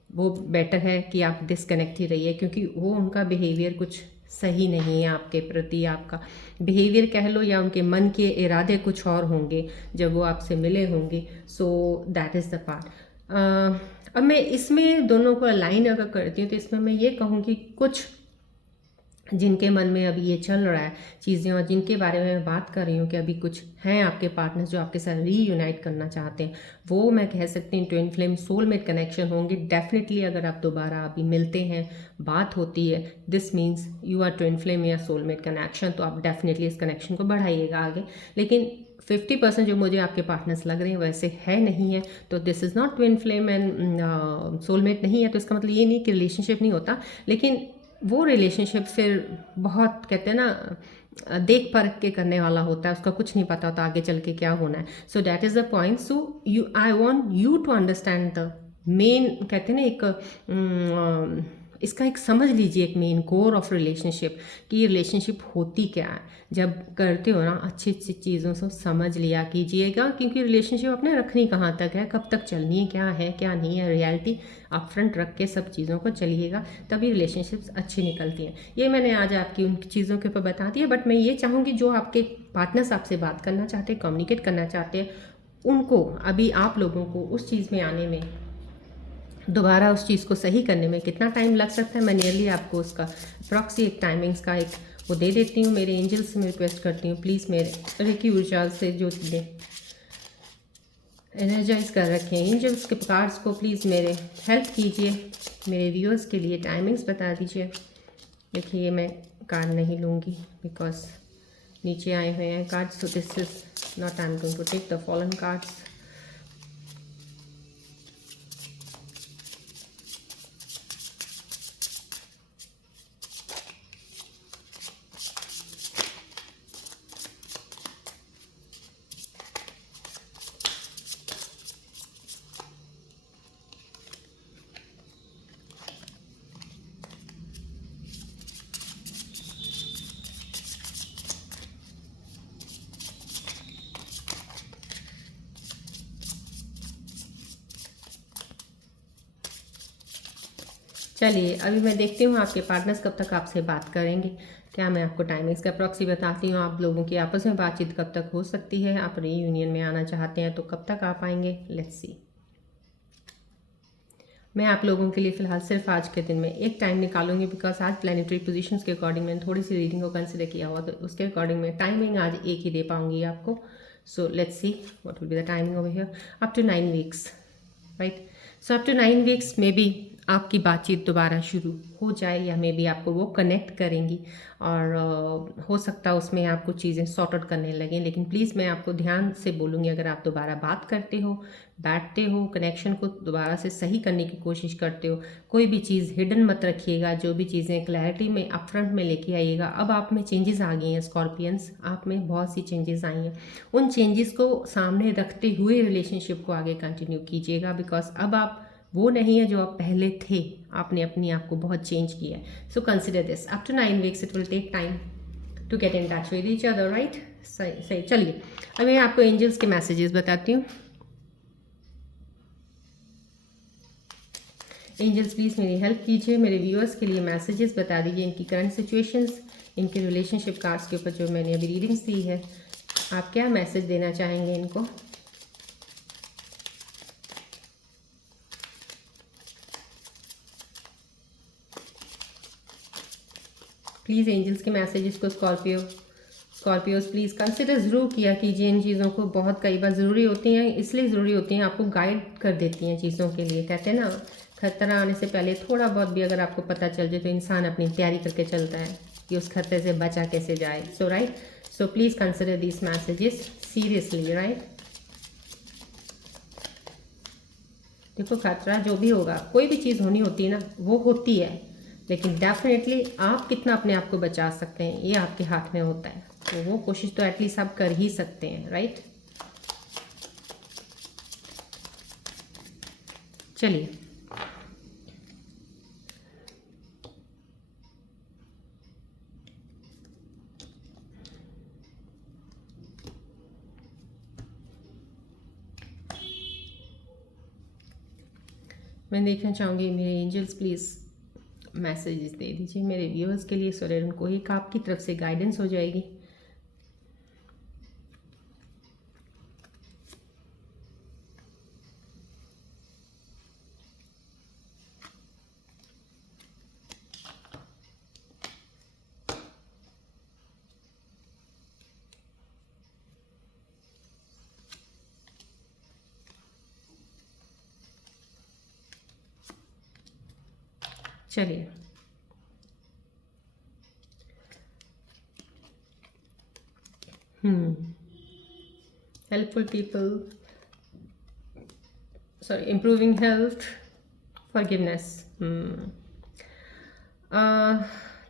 वो बेटर है कि आप डिस्कनेक्ट ही रहिए, क्योंकि वो उनका बिहेवियर कुछ सही नहीं है आपके प्रति। आपका बिहेवियर कह लो या उनके मन के इरादे कुछ और होंगे जब वो आपसे मिले होंगे। सो दैट इज़ द पार्ट। अब मैं इसमें दोनों को अलाइन अगर करती हूँ तो इसमें मैं ये कहूँ कि कुछ जिनके मन में अभी ये चल रहा है चीज़ें, और जिनके बारे में मैं बात कर रही हूँ कि अभी कुछ हैं आपके पार्टनर्स जो आपके साथ रीयूनाइट करना चाहते हैं, वो मैं कह सकती हूँ ट्विन फ्लेम सोलमेट कनेक्शन होंगे डेफिनेटली। अगर आप दोबारा अभी मिलते हैं, बात होती है, this means you are twin flame या सोलमेट कनेक्शन, तो आप डेफिनेटली इस कनेक्शन को बढ़ाइएगा आगे। लेकिन 50% जो मुझे आपके पार्टनर्स लग रहे हैं वैसे है नहीं है, तो this is not twin flame and soulmate नहीं है। तो इसका मतलब ये नहीं कि रिलेशनशिप नहीं होता, लेकिन वो रिलेशनशिप फिर बहुत कहते हैं ना देख परख के करने वाला होता है, उसका कुछ नहीं पता होता आगे चल के क्या होना है। So that is the point. So you I want you to understand the main, कहते हैं ना एक इसका एक समझ लीजिए एक मेन कोर ऑफ रिलेशनशिप कि रिलेशनशिप होती क्या है। जब करते हो ना अच्छी अच्छी चीज़ों से समझ लिया कीजिएगा, क्योंकि रिलेशनशिप अपने रखनी कहाँ तक है, कब तक चलनी है क्या नहीं है, रियलिटी आप फ्रंट रख के सब चीज़ों को चलिएगा, तभी रिलेशनशिप्स अच्छी निकलती हैं। ये मैंने आज आपकी उन चीज़ों के ऊपर बता दिया। बट मैं ये चाहूँगी जो आपके पार्टनर्स आपसे बात करना चाहते हैं, कम्युनिकेट करना चाहते हैं, उनको अभी आप लोगों को उस चीज़ में आने में, दोबारा उस चीज़ को सही करने में कितना टाइम लग सकता है, मैं नियरली आपको उसका अप्रॉक्सी एक टाइमिंग्स का एक वो दे देती हूँ। मेरे एंजल्स से मैं रिक्वेस्ट करती हूँ प्लीज़ मेरे रेकी ऊर्जा से जो चीज़ें एनर्जाइज कर रखे हैं एंजल्स के कार्ड्स को प्लीज़ मेरे हेल्प कीजिए, मेरे व्यूअर्स के लिए टाइमिंग्स बता दीजिए। देखिए मैं कार्ड नहीं लूँगी बिकॉज नीचे आए हुए हैं cards, so this is not I am going to take the fallen cards. चलिए अभी मैं देखती हूँ आपके पार्टनर्स कब तक आपसे बात करेंगे। क्या मैं आपको टाइमिंग्स का प्रॉक्सी बताती हूँ, आप लोगों की आपस में बातचीत कब तक हो सकती है, आप रीयूनियन में आना चाहते हैं तो कब तक आ पाएंगे। Let's see. मैं आप लोगों के लिए फ़िलहाल सिर्फ आज के दिन में एक टाइम निकालूंगी बिकॉज आज प्लानिटरी पोजीशंस के अकॉर्डिंग मैंने थोड़ी सी रीडिंग को कंसिडर किया हुआ, तो उसके अकॉर्डिंग मैं टाइमिंग आज एक ही दे पाऊंगी आपको। So let's see what will be the timing over here. Up to 9 weeks, right. So up to 9 weeks maybe आपकी बातचीत दोबारा शुरू हो जाए, या मे बी आपको वो कनेक्ट करेंगी और हो सकता है उसमें आप कुछ चीज़ें सॉर्ट आउट करने लगें। लेकिन प्लीज़ मैं आपको ध्यान से बोलूँगी, अगर आप दोबारा बात करते हो, बैठते हो, कनेक्शन को दोबारा से सही करने की कोशिश करते हो, कोई भी चीज़ हिडन मत रखिएगा, जो भी चीज़ें क्लैरिटी में अपफ्रंट में लेके आइएगा। अब आप में चेंजेस आ गई हैं स्कॉर्पियंस, आप में बहुत सी चेंजेस आई हैं, उन चेंजेस को सामने रखते हुए रिलेशनशिप को आगे कंटिन्यू कीजिएगा, बिकॉज अब आप वो नहीं है जो आप पहले थे, आपने अपनी आप को बहुत चेंज किया है। So consider this up to 9 weeks, it will take time to get in touch with each other, right. सही। चलिए अब मैं आपको एंजल्स के मैसेजेस बताती हूँ। एंजल्स प्लीज़ मेरी हेल्प कीजिए, मेरे व्यूअर्स के लिए मैसेजेस बता दीजिए, इनकी करंट सिचुएशंस, इनके रिलेशनशिप कार्ड्स के ऊपर जो मैंने अभी रीडिंग्स दी है, आप क्या मैसेज देना चाहेंगे इनको। प्लीज़ एंजल्स के मैसेजेस को स्कॉर्पियोज प्लीज़ कंसिडर ज़रूर किया कीजिए। इन चीज़ों को बहुत कई बार ज़रूरी होती हैं, इसलिए ज़रूरी होती हैं, आपको गाइड कर देती हैं चीज़ों के लिए। कहते हैं ना खतरा आने से पहले थोड़ा बहुत भी अगर आपको पता चल जाए तो इंसान अपनी तैयारी करके चलता है कि उस खतरे से बचा कैसे जाए। So right, so please consider this messages seriously, right. देखो खतरा जो भी होगा, कोई भी चीज़ होनी होती है ना, वो होती है, लेकिन डेफिनेटली आप कितना अपने आप को बचा सकते हैं ये आपके हाथ में होता है। तो वो कोशिश तो एटलीस्ट आप कर ही सकते हैं, राइट। चलिए, मैं देखना चाहूँगी मेरे एंजल्स प्लीज़ मैसेजेस दे दीजिए मेरे व्यूअर्स के लिए, सो दैट उनको एक आपकी तरफ से गाइडेंस हो जाएगी। चलिए, helpful people, sorry, improving health, forgiveness.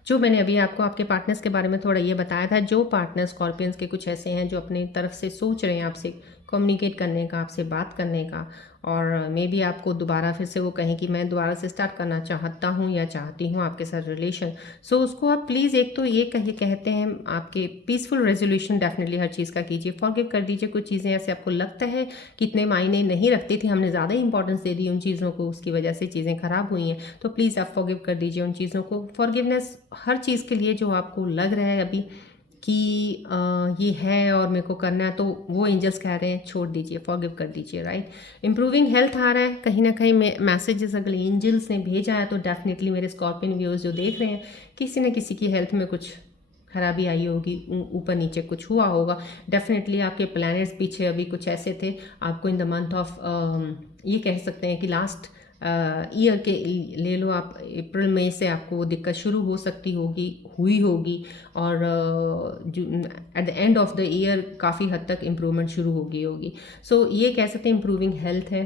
जो मैंने अभी आपको आपके पार्टनर्स के बारे में थोड़ा ये बताया था, जो पार्टनर स्कॉर्पियंस के कुछ ऐसे हैं जो अपनी तरफ से सोच रहे हैं आपसे कम्युनिकेट करने का, आपसे बात करने का, और मे बी आपको दोबारा फिर से वो कहें कि मैं दोबारा से स्टार्ट करना चाहता हूँ या चाहती हूँ आपके साथ रिलेशन। सो उसको आप प्लीज़, एक तो ये कहते हैं आपके पीसफुल रेजोल्यूशन डेफिनेटली हर चीज़ का कीजिए, फॉरगिव कर दीजिए। कुछ चीज़ें ऐसे आपको लगता है कि इतने मायने नहीं रखती थी, हमने ज़्यादा इंपॉर्टेंस दे दी उन चीज़ों को, उसकी वजह से चीज़ें ख़राब हुई हैं, तो प्लीज़ आप फॉरगिव कर दीजिए उन चीज़ों को। फॉरगिवनेस हर चीज़ के लिए जो आपको लग रहा है अभी कि ये है और मेरे को करना है, तो वो एंजल्स कह रहे हैं छोड़ दीजिए, फॉरगिव कर दीजिए, राइट। इंप्रूविंग हेल्थ आ रहा है, कहीं ना कहीं मैसेजेस अगर एंजल्स ने भेजा है तो डेफिनेटली मेरे स्कॉर्पियन व्यूअर्स जो देख रहे हैं, किसी न किसी की हेल्थ में कुछ खराबी आई होगी, ऊपर नीचे कुछ हुआ होगा। डेफिनेटली आपके प्लैनेट्स पीछे अभी कुछ ऐसे थे, आपको इन द मंथ ऑफ, ये कह सकते हैं कि लास्ट ईयर के ले लो आप, अप्रैल मई से आपको वो दिक्कत शुरू हो सकती होगी, हुई होगी, और जो at the end of the year काफ़ी हद तक इम्प्रूवमेंट शुरू हो गई होगी। सो ये कह सकते हैं इम्प्रूविंग हेल्थ है।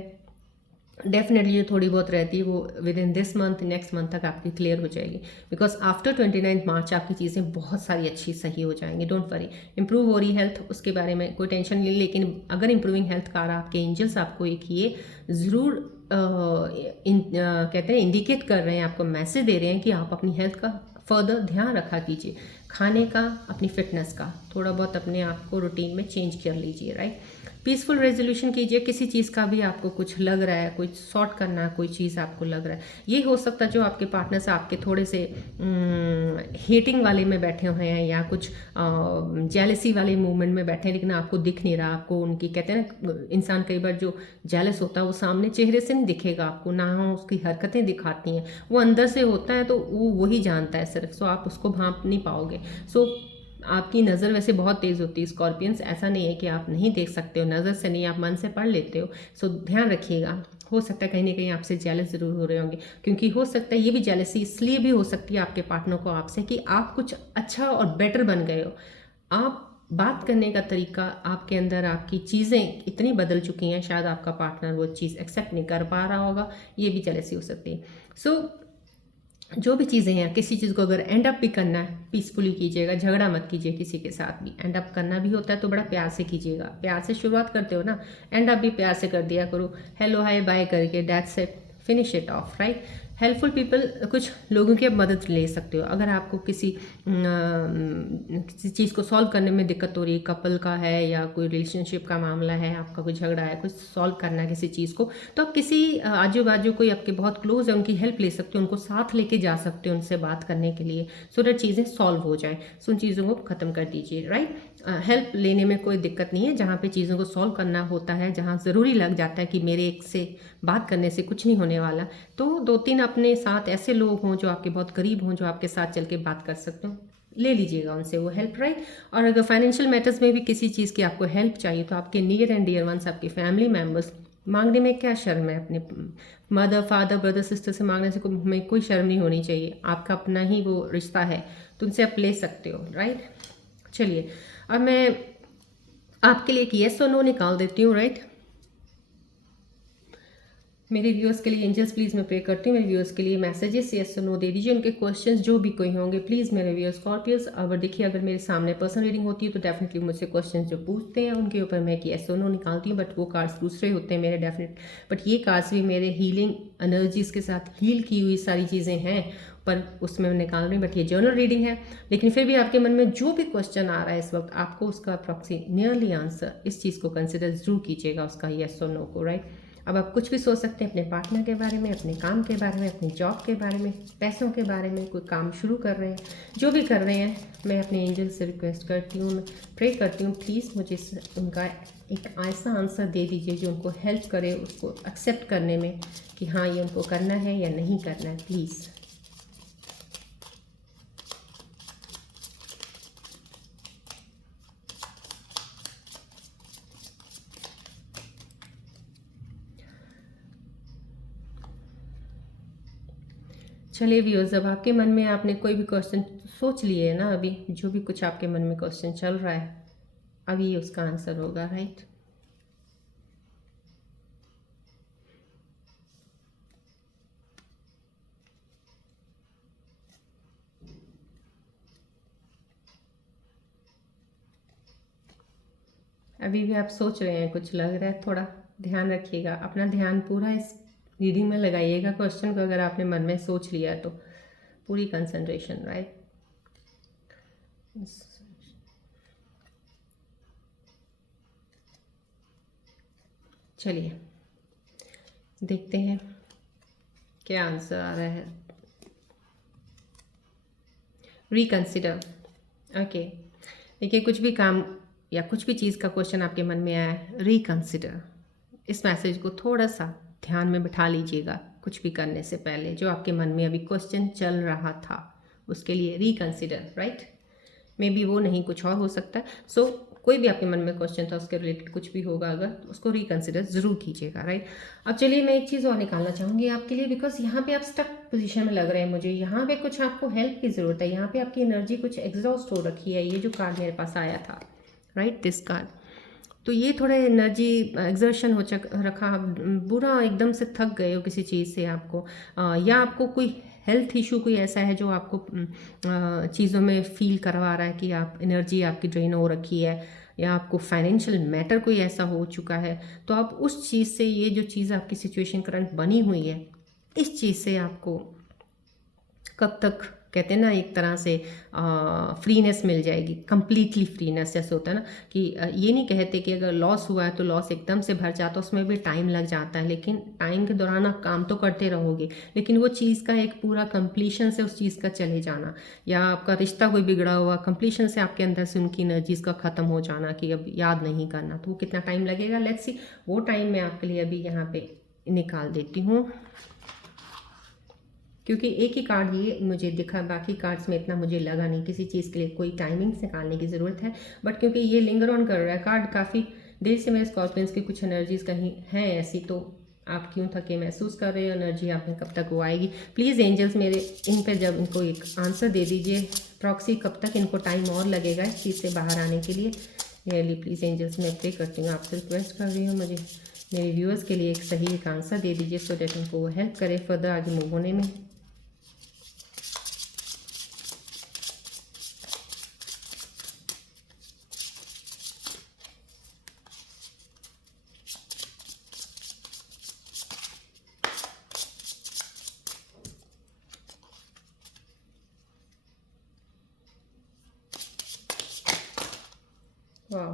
डेफिनेटली जो थोड़ी बहुत रहती है वो with in this month, next month तक आपकी क्लियर हो जाएगी, बिकॉज आफ्टर 29 मार्च आपकी चीज़ें बहुत सारी अच्छी सही हो जाएंगी। डोंट वरी, इंप्रूव हो रही हेल्थ, उसके बारे में कोई टेंशन नहीं। लेकिन अगर इंप्रूविंग हेल्थ का रहा, आपके एंजल्स आपको एक ये ज़रूर कहते हैं इंडिकेट कर रहे हैं, आपको मैसेज दे रहे हैं कि आप अपनी हेल्थ का फर्दर ध्यान रखा कीजिए, खाने का, अपनी फिटनेस का, थोड़ा बहुत अपने आप को रूटीन में चेंज कर लीजिए, राइट। पीसफुल रेजोल्यूशन कीजिए, किसी चीज़ का भी आपको कुछ लग रहा है, कुछ सॉर्ट करना है, कोई चीज़ आपको लग रहा है, ये हो सकता है जो आपके पार्टनर से आपके थोड़े से हेटिंग वाले में बैठे हुए हैं या कुछ जेलसी वाले मूवमेंट में बैठे हैं, लेकिन आपको दिख नहीं रहा, आपको उनकी, कहते हैं ना इंसान कई बार जो जेलस होता है वो सामने चेहरे से नहीं दिखेगा आपको, ना उसकी हरकतें दिखाती हैं, वो अंदर से होता है, तो वो वही जानता है सिर्फ, सो आप उसको भांप नहीं पाओगे। सो आपकी नज़र वैसे बहुत तेज़ होती है स्कॉर्पियंस, ऐसा नहीं है कि आप नहीं देख सकते हो, नज़र से नहीं, आप मन से पढ़ लेते हो। सो ध्यान रखिएगा, हो सकता है कहीं ना कहीं आपसे जेलस ज़रूर हो रहे होंगे, क्योंकि हो सकता है ये भी जेलसी इसलिए भी हो सकती है आपके पार्टनर को आपसे कि आप कुछ अच्छा और बेटर बन गए हो, आप बात करने का तरीका, आपके अंदर आपकी चीज़ें इतनी बदल चुकी हैं, शायद आपका पार्टनर वो चीज़ एक्सेप्ट नहीं कर पा रहा होगा, ये भी जेलसी हो सकती है। सो जो भी चीज़ें हैं, किसी चीज़ को अगर एंड अप भी करना है, पीसफुली कीजिएगा, झगड़ा मत कीजिए किसी के साथ भी। एंड अप करना भी होता है तो बड़ा प्यार से कीजिएगा, प्यार से शुरुआत करते हो ना, एंड अप भी प्यार से कर दिया करो, हेलो हाय बाय करके, that's it, finish it of, right. Helpful people, कुछ लोगों की आप मदद ले सकते हो, अगर आपको किसी चीज़ को सॉल्व करने में दिक्कत हो रही है, कपल का है या कोई रिलेशनशिप का मामला है, आपका कोई झगड़ा है, कुछ सॉल्व करना है किसी चीज़ को, तो आप किसी आजू बाजू कोई आपके बहुत क्लोज है उनकी हेल्प ले सकते हो, उनको साथ लेके जा सकते हो उनसे बात करने के लिए, सो दैट चीज़ें सॉल्व हो जाए। सो उन चीज़ों को ख़त्म कर दीजिए, राइट। हेल्प लेने में कोई दिक्कत नहीं है, जहाँ पे चीज़ों को सॉल्व करना होता है, जहाँ ज़रूरी लग जाता है कि मेरे एक से बात करने से कुछ नहीं होने वाला, तो 2-3 अपने साथ ऐसे लोग हों जो आपके बहुत करीब हों, जो आपके साथ चल के बात कर सकते हो, ले लीजिएगा उनसे वो हेल्प, राइट। और अगर फाइनेंशियल मैटर्स में भी किसी चीज़ की आपको हेल्प चाहिए तो आपके नियर एंड डियर वंस, आपके फैमिली मेम्बर्स, मांगने में क्या शर्म है, अपने मदर फादर ब्रदर सिस्टर से मांगने से में कोई शर्म नहीं होनी चाहिए, आपका अपना ही वो रिश्ता है, तो उनसे आप ले सकते हो, राइट। चलिए, अब मैं आपके लिए एक येस और नो निकाल देती हूँ, राइट। मेरे व्यूअर्स के लिए एंजल्स प्लीज़ मैं प्रे करती हूँ, मेरे व्यूअर्स के लिए मैसेजेस यस और नो दे दीजिए, उनके क्वेश्चंस जो भी कोई होंगे प्लीज़ मेरे व्यूअर्स स्कॉर्पियंस। अगर देखिए अगर मेरे सामने पर्सनल रीडिंग होती है तो डेफिनेटली मुझसे क्वेश्चंस जो पूछते हैं उनके ऊपर मैं कि यस और नो निकालती हूँ, बट वो कार्ड्स दूसरे होते हैं मेरे डेफिनेट। बट ये कार्ड्स भी मेरे हीलिंग एनर्जीज़ के साथ हील की हुई सारी चीज़ें हैं, पर उसमें मैं निकाल रही हूँ। बट ये जर्नल रीडिंग है, लेकिन फिर भी आपके मन में जो भी क्वेश्चन आ रहा है इस वक्त आपको उसका अप्रॉक्सी नियरली आंसर इस चीज़ को कंसिडर जरूर कीजिएगा, उसका यस और नो को, राइट। अब आप कुछ भी सोच सकते हैं अपने पार्टनर के बारे में, अपने काम के बारे में, अपनी जॉब के बारे में, पैसों के बारे में, कोई काम शुरू कर रहे हैं, जो भी कर रहे हैं। मैं अपने एंजल से रिक्वेस्ट करती हूँ, प्रे करती हूँ, प्लीज़ मुझे उनका एक ऐसा आंसर दे दीजिए जो उनको हेल्प करे उसको एक्सेप्ट करने में कि हाँ ये उनको करना है या नहीं करना है, प्लीज़। चलिए व्यूअर्स, जब आपके मन में आपने कोई भी क्वेश्चन सोच लिए है ना, अभी जो भी कुछ आपके मन में क्वेश्चन चल रहा है अभी उसका आंसर होगा, राइट। अभी भी आप सोच रहे हैं, कुछ लग रहा है, थोड़ा ध्यान रखिएगा, अपना ध्यान पूरा इस रीडिंग में लगाइएगा। क्वेश्चन को अगर आपने मन में सोच लिया है तो पूरी कंसंट्रेशन, राइट। चलिए देखते हैं क्या आंसर आ रहा है। Reconsider, okay. देखिए कुछ भी काम या कुछ भी चीज़ का क्वेश्चन आपके मन में आया है, रिकंसिडर, इस मैसेज को थोड़ा सा ध्यान में बिठा लीजिएगा कुछ भी करने से पहले। जो आपके मन में अभी क्वेश्चन चल रहा था उसके लिए रिकंसिडर, राइट। मे बी वो नहीं कुछ और हो सकता है। सो कोई भी आपके मन में क्वेश्चन था उसके रिलेटेड कुछ भी होगा अगर, तो उसको रिकंसिडर ज़रूर कीजिएगा, राइट। अब चलिए मैं एक चीज़ और निकालना चाहूँगी आपके लिए, बिकॉज यहाँ पे आप स्टक पोजीशन में लग रहे हैं मुझे, यहाँ पे कुछ आपको हेल्प की ज़रूरत है, यहाँ पे आपकी एनर्जी कुछ एग्जॉस्ट हो रखी है। ये जो कार्ड मेरे पास आया था, राइट, दिस कार्ड, तो ये थोड़ा एनर्जी एग्जर्शन हो रखा, बुरा एकदम से थक गए हो किसी चीज़ से आपको, या आपको कोई हेल्थ इशू कोई ऐसा है जो आपको चीज़ों में फील करवा रहा है कि आप एनर्जी आपकी ड्रेन हो रखी है, या आपको फाइनेंशियल मैटर कोई ऐसा हो चुका है, तो आप उस चीज़ से, ये जो चीज़ आपकी सिचुएशन करंट बनी हुई है, इस चीज़ से आपको कब तक, कहते हैं ना एक तरह से फ्रीनेस मिल जाएगी, कंप्लीटली फ्रीनेस। जैसे होता है ना कि ये नहीं कहते कि अगर लॉस हुआ है तो लॉस एकदम से भर जाता है, उसमें भी टाइम लग जाता है, लेकिन टाइम के दौरान आप काम तो करते रहोगे, लेकिन वो चीज़ का एक पूरा कंप्लीशन से उस चीज़ का चले जाना, या आपका रिश्ता कोई बिगड़ा हुआ कंप्लीशन से आपके अंदर से उनकी एनर्जीज का ख़त्म हो जाना कि अब याद नहीं करना, तो वो कितना टाइम लगेगा, लेट्स सी। वो टाइम मैं आपके लिए अभी यहाँ पे निकाल देती हूँ, क्योंकि एक ही कार्ड ये मुझे दिखा, बाकी कार्ड्स में इतना मुझे लगा नहीं किसी चीज़ के लिए कोई टाइमिंग्स निकालने की ज़रूरत है। बट क्योंकि ये लिंगर ऑन कर रहा है कार्ड काफ़ी देर से, मेरे स्कॉर्पियंस की कुछ एनर्जीज कहीं हैं ऐसी, तो आप क्यों थके महसूस कर रहे हो, एनर्जी आप में कब तक वो आएगी, प्लीज़ एंजल्स मेरे इन पर जब इनको एक आंसर दे दीजिए, प्रॉक्सी कब तक इनको टाइम और लगेगा इस चीज़ से बाहर आने के लिए। रियली प्लीज़ एंजल्स मैं प्रे करती हूँ, आपसे रिक्वेस्ट कर रही हूँ, मुझे मेरे व्यूअर्स के लिए एक सही एक आंसर दे दीजिए, सो डेट उनको वो हेल्प करे फर्दर आगे मूव होने में। वाह,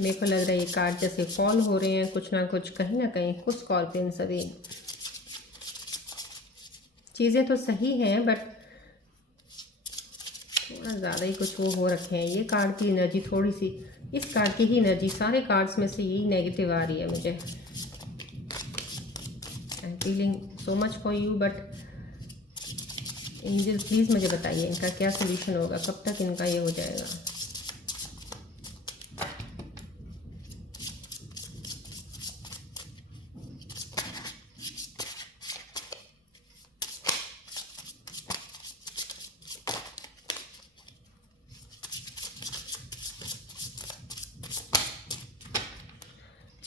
मेरे को लग रहा है ये कार्ड जैसे फॉल हो रहे हैं कुछ ना कहीं कुछ स्कॉर्पियन सभी चीज़ें तो सही हैं, बट थोड़ा ज़्यादा ही कुछ वो हो रखे हैं। ये कार्ड की एनर्जी थोड़ी सी, इस कार्ड की ही एनर्जी, सारे कार्ड्स में से यही नेगेटिव आ रही है मुझे। I am feeling so much for you, but angel please मुझे बताइए इनका क्या सोल्यूशन होगा, कब तक इनका ये हो जाएगा।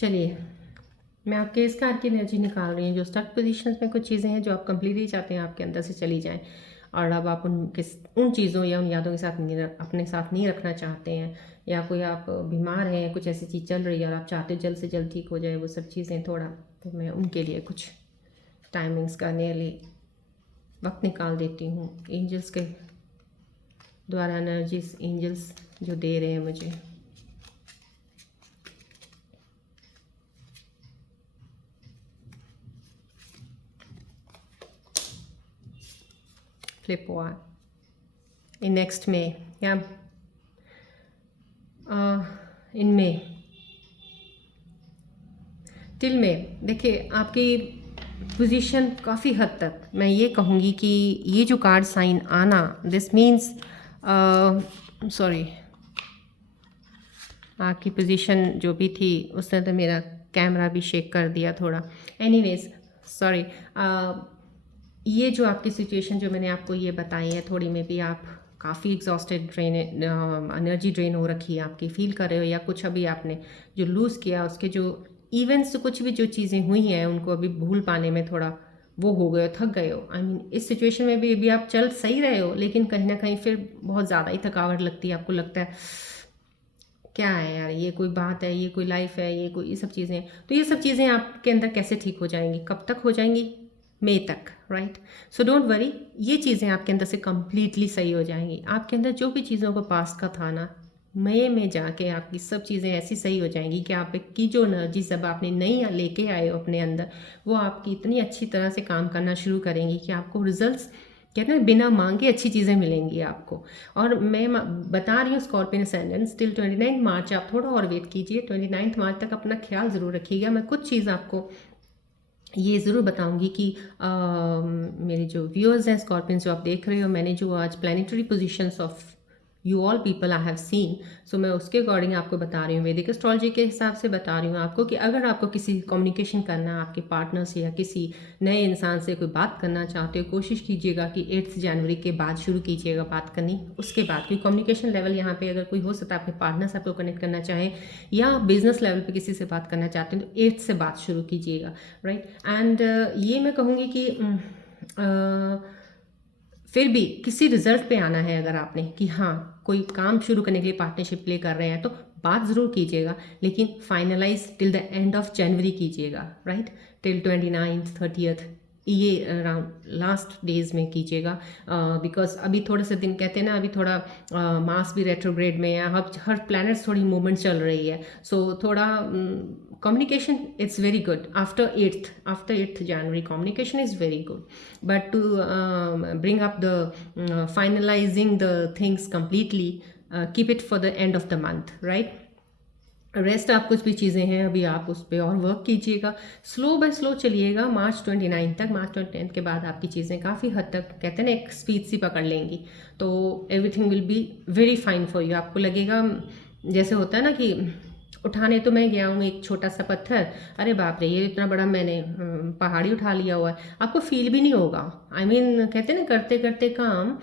चलिए, मैं आपके इस कार्ड की एनर्जी निकाल रही हूँ। जो स्टक पोजीशंस में कुछ चीज़ें हैं जो आप कंप्लीटली चाहते हैं आपके अंदर से चली जाएं, और अब आप उन चीज़ों या उन यादों के साथ अपने साथ नहीं रखना चाहते हैं, या कोई आप बीमार हैं, कुछ ऐसी चीज़ चल रही है और आप चाहते हो जल्द से जल्द ठीक हो जाए वो सब चीज़ें थोड़ा, तो मैं उनके लिए कुछ टाइमिंग्स का लिए वक्त निकाल देती हूँ। एंजल्स के द्वारा एनर्जीज, एंजल्स जो दे रहे हैं मुझे। Flip one. In next May, yeah. In May, till में देखिए आपकी पोजीशन काफ़ी हद तक मैं ये कहूँगी कि ये जो कार्ड साइन आना, दिस मीन्स सॉरी, आपकी पोजीशन जो भी थी उसने तो मेरा कैमरा भी शेक कर दिया थोड़ा। एनीवेज सॉरी, ये जो आपकी सिचुएशन जो मैंने आपको ये बताई है, थोड़ी में भी आप काफ़ी एग्जॉस्टेड, एनर्जी ड्रेन हो रखी है आपकी, फील कर रहे हो, या कुछ अभी आपने जो लूज़ किया उसके जो इवेंट्स, कुछ भी जो चीज़ें हुई हैं उनको अभी भूल पाने में थोड़ा वो हो गए हो, थक गए हो। आई मीन इस सिचुएशन में भी अभी आप चल सही रहे हो, लेकिन कहीं ना कहीं फिर बहुत ज़्यादा ही थकावट लगती है, आपको लगता है क्या है यार, ये कोई बात है, ये कोई लाइफ है, ये कोई, ये सब चीज़ें। तो ये सब चीज़ें आपके अंदर कैसे ठीक हो जाएंगी, कब तक हो जाएंगी? मई तक, राइट। सो डोंट वरी, ये चीज़ें आपके अंदर से कम्प्लीटली सही हो जाएंगी। आपके अंदर जो भी चीज़ों को पास्ट का था ना, मई में जाके आपकी सब चीज़ें ऐसी सही हो जाएंगी कि आपकी जो एनर्जी सब आपने नई लेके आए हो अपने अंदर, वो आपकी इतनी अच्छी तरह से काम करना शुरू करेंगी कि आपको रिजल्ट्स, कहते हैं बिना मांगे अच्छी चीज़ें मिलेंगी आपको। और मैं बता रही हूँ स्कॉर्पियन असेंडेंट, टिल 29 मार्च आप थोड़ा और वेट कीजिए। 29 मार्च तक अपना ख्याल ज़रूर रखिएगा। मैं कुछ चीज़ आपको ये ज़रूर बताऊंगी कि मेरे जो व्यूअर्स हैं स्कॉर्पियन जो आप देख रहे हो, मैंने जो आज planetary positions of you all people I have seen, so मैं उसके अकॉर्डिंग आपको बता रही हूँ, वैदिक एस्ट्रोलॉजी के हिसाब से बता रही हूँ आपको कि अगर आपको किसी कम्युनिकेशन करना, आपके पार्टनर से या किसी नए इंसान से कोई बात करना चाहते हो, कोशिश कीजिएगा कि 8 जनवरी के बाद शुरू कीजिएगा बात करनी। उसके बाद कोई कम्युनिकेशन लेवल यहाँ पे अगर कोई हो सकता है, अपने पार्टनर से आपको कनेक्ट करना चाहें या बिजनेस लेवल पे किसी से बात करना चाहते हैं, तो 8 से बात शुरू कीजिएगा, राइट। एंड ये मैं कहूँगी कि फिर भी किसी रिजल्ट पे आना है अगर आपने, कि हाँ कोई काम शुरू करने के लिए पार्टनरशिप प्ले कर रहे हैं, तो बात ज़रूर कीजिएगा, लेकिन finalize till the end of January कीजिएगा, राइट। टिल 29th 30th, ये अराउंड लास्ट डेज में कीजिएगा। बिकॉज अभी थोड़े से दिन, कहते हैं ना, अभी थोड़ा मार्स भी रेट्रोग्रेड में है, हर प्लैनेट्स थोड़ी मूवमेंट चल रही है। सो थोड़ा communication, it's very good after 8th January, communication is very good, but to bring up the finalizing the things completely, keep it for the end of the month, right। Rest आप कुछ भी चीज़ें हैं अभी आप उस पर और वर्क कीजिएगा, स्लो बाय स्लो चलिएगा मार्च 29 तक। मार्च 29 के बाद आपकी चीज़ें काफ़ी हद तक, कहते हैं ना, एक स्पीड सी पकड़ लेंगी, तो everything will be very fine for you. आपको लगेगा जैसे होता है ना कि उठाने तो मैं गया हूँ एक छोटा सा पत्थर, अरे बाप रे ये इतना बड़ा मैंने पहाड़ी उठा लिया हुआ है, आपको फील भी नहीं होगा। आई मीन कहते हैं ना, करते करते काम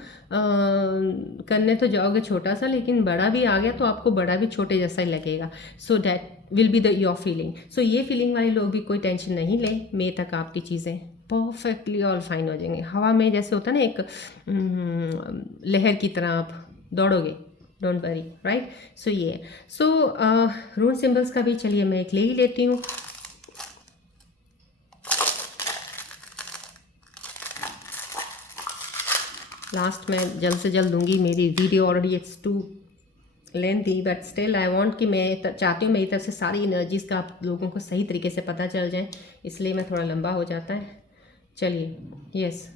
करने तो जाओगे छोटा सा, लेकिन बड़ा भी आ गया तो आपको बड़ा भी छोटे जैसा ही लगेगा। So that will be the your feeling. So ये फीलिंग वाले लोग भी कोई टेंशन नहीं लें, मई तक आपकी चीज़ें परफेक्टली ऑल फाइन हो जाएंगे। हवा में जैसे होता है ना, एक लहर की तरह आप दौड़ोगे, डोंट वरी, राइट। सो ये रून सिंबल्स का भी चलिए मैं एक ले ही लेती हूँ। लास्ट में जल्द से जल्द दूंगी, मेरी video already it's too lengthy, but still I want कि मैं चाहती हूँ मेरी तरफ से सारी एनर्जीज़ का आप लोगों को सही तरीके से पता चल जाए, इसलिए मैं थोड़ा लंबा हो जाता है। चलिए, यस,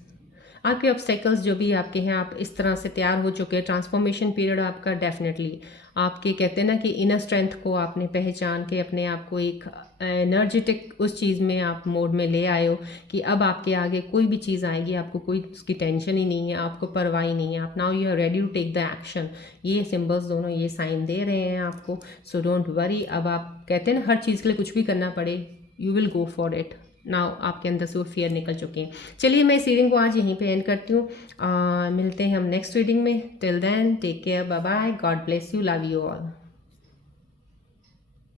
आपके ऑब्स्टेकल्स जो भी आपके हैं, आप इस तरह से तैयार हो चुके हैं, ट्रांसफॉर्मेशन पीरियड आपका डेफिनेटली, आपके कहते हैं ना कि इनर स्ट्रेंथ को आपने पहचान के अपने आप को एक एनर्जेटिक उस चीज़ में आप मोड में ले आए हो कि अब आपके आगे कोई भी चीज़ आएगी आपको कोई उसकी टेंशन ही नहीं है, आपको परवाह ही नहीं है, आप now you are ready to take the action. ये सिंबल्स दोनों ये साइन दे रहे हैं आपको, सो डोंट वरी। अब आप कहते हैं ना, हर चीज़ के लिए कुछ भी करना पड़े, you will go for it. Now आपके अंदर से वो फियर निकल चुके हैं। चलिए मैं इस रीडिंग को आज यहीं पे एंड करती हूँ, मिलते हैं हम नेक्स्ट रीडिंग में। Till then take care, bye bye, God bless you, love you all.